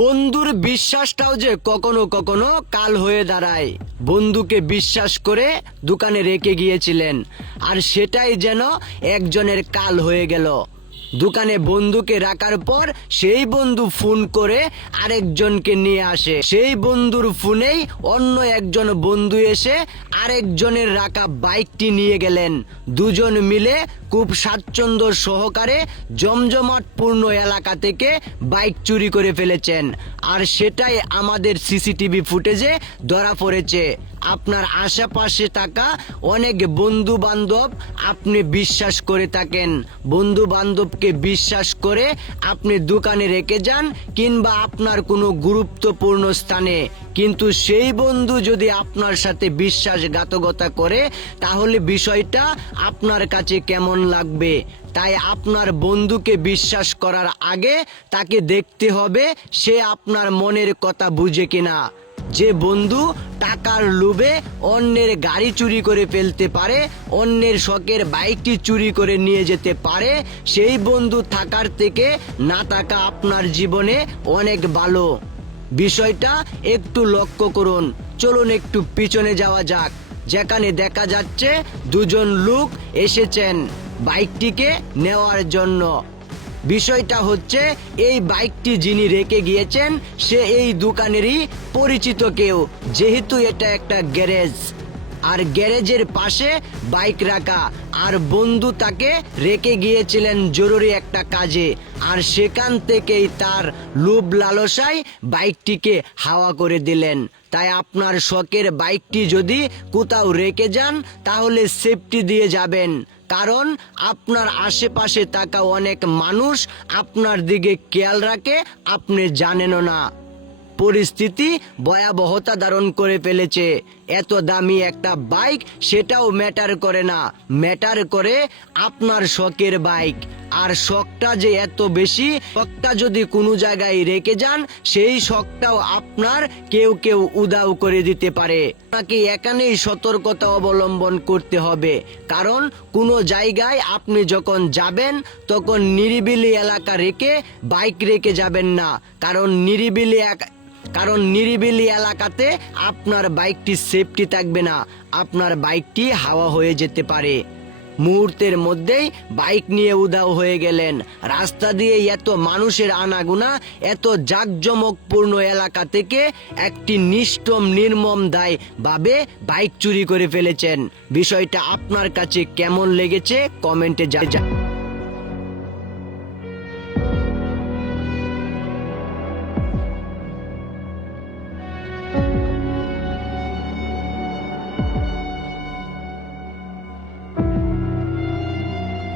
বন্ধুর বিশ্বাসটাও যে কখনো কখনো কাল হয়ে দাঁড়ায়। বন্ধুকে বিশ্বাস করে দোকানে রেখে গিয়েছিলেন, আর সেটাই যেন একজনের কাল হয়ে গেল। দোকানে বন্ধুকে রাখার পর সেই বন্ধু ফোন করে আরেকজনকে নিয়ে আসে। সেই বন্ধুর ফোনেই অন্য একজন বন্ধু এসে আরেকজনের রাখা বাইকটি নিয়ে গেলেন। দুজন মিলে খুব স্বাচ্ছন্দ্য সহকারে জমজমাটপূর্ণ এলাকা থেকে বাইক চুরি করে ফেলেছেন, আর সেটাই আমাদের সিসিটিভি ফুটেজে ধরা পড়েছে। আপনার আশেপাশে থাকা অনেক বন্ধু বান্ধব আপনি বিশ্বাস করে থাকেন, বন্ধু বান্ধবকে বিশ্বাস করে আপনি দোকানে রেখে যান কিংবা আপনার কোনো গুরুত্বপূর্ণ স্থানে, কিন্তু সেই বন্ধু যদি আপনার সাথে বিশ্বাসঘাতকতা করে তাহলে বিষয়টা আপনার কাছে কেমন লাগবে? তাই আপনার বন্ধুকে বিশ্বাস করার আগে তাকে দেখতে হবে সে আপনার মনের কথা বুঝে কিনা। যে বন্ধু টাকার লোভে অন্যের গাড়ি চুরি করে ফেলতে পারে, অন্যের শখের বাইকটি চুরি করে নিয়ে যেতে পারে, সেই বন্ধু থাকার থেকে না থাকা আপনার জীবনে অনেক ভালো। বিষয়টা একটু লক্ষ্য করুন। চলুন একটু পিছনে যাওয়া যাক, যেখানে দেখা যাচ্ছে দুজন লোক এসেছেন বাইকটিকে নেওয়ার জন্য। বিষয়টা হচ্ছে এই বাইকটি যিনি রেখে গিয়েছেন সে এই দোকানেরই পরিচিত কেউ, যেহেতু এটা একটা গ্যারেজ, আর গ্যারেজের পাশে বাইক রাখা, আর বন্ধু তাকে রেখে গিয়েছিলেন জরুরি একটা কাজে, আর সেখান থেকেই তার লোভ লালসায় বাইকটিকে হাওয়া করে দিলেন। তাই আপনার শখের বাইকটি যদি কোথাও রেখে যান তাহলে সেফটি দিয়ে যাবেন, কারণ আপনার আশেপাশে থাকা অনেক মানুষ আপনার দিকে খেয়াল রাখে, আপনি জানেনও না। পরিস্থিতি ভয়াবহতা ধারণ করে ফেলেছে। এত দামি একটা বাইক সেটাও ম্যাটার করে না, ম্যাটার করে আপনার শখের বাইক। আর শখটা যে এত বেশি, শখটা যদি কোনো জায়গায় রেখে যান সেই শখটাও আপনার কেউ কেউ উধাও করে দিতে পারে। আপনাকে এখানেই সতর্কতা অবলম্বন করতে হবে, কারণ কোনো জায়গায় আপনি যখন যাবেন তখন নিরিবিলি এলাকা রেখে বাইক রেখে যাবেন না, কারণ নিরিবিলি এলাকাতে আপনার বাইকটি সেফটি থাকবে না, আপনার বাইকটি হাওয়া হয়ে যেতে পারে। মুহূর্তের মধ্যেই বাইক নিয়ে উধাও হয়ে গেলেন। রাস্তা দিয়ে এত মানুষের আনাগোনা, এত জাঁকজমকপূর্ণ এলাকা থেকে একটি নিষ্ঠুর নির্মম দায় ভাবে বাইক চুরি করে ফেলেছেন। বিষয়টা আপনার কাছে কেমন লেগেছে কমেন্টে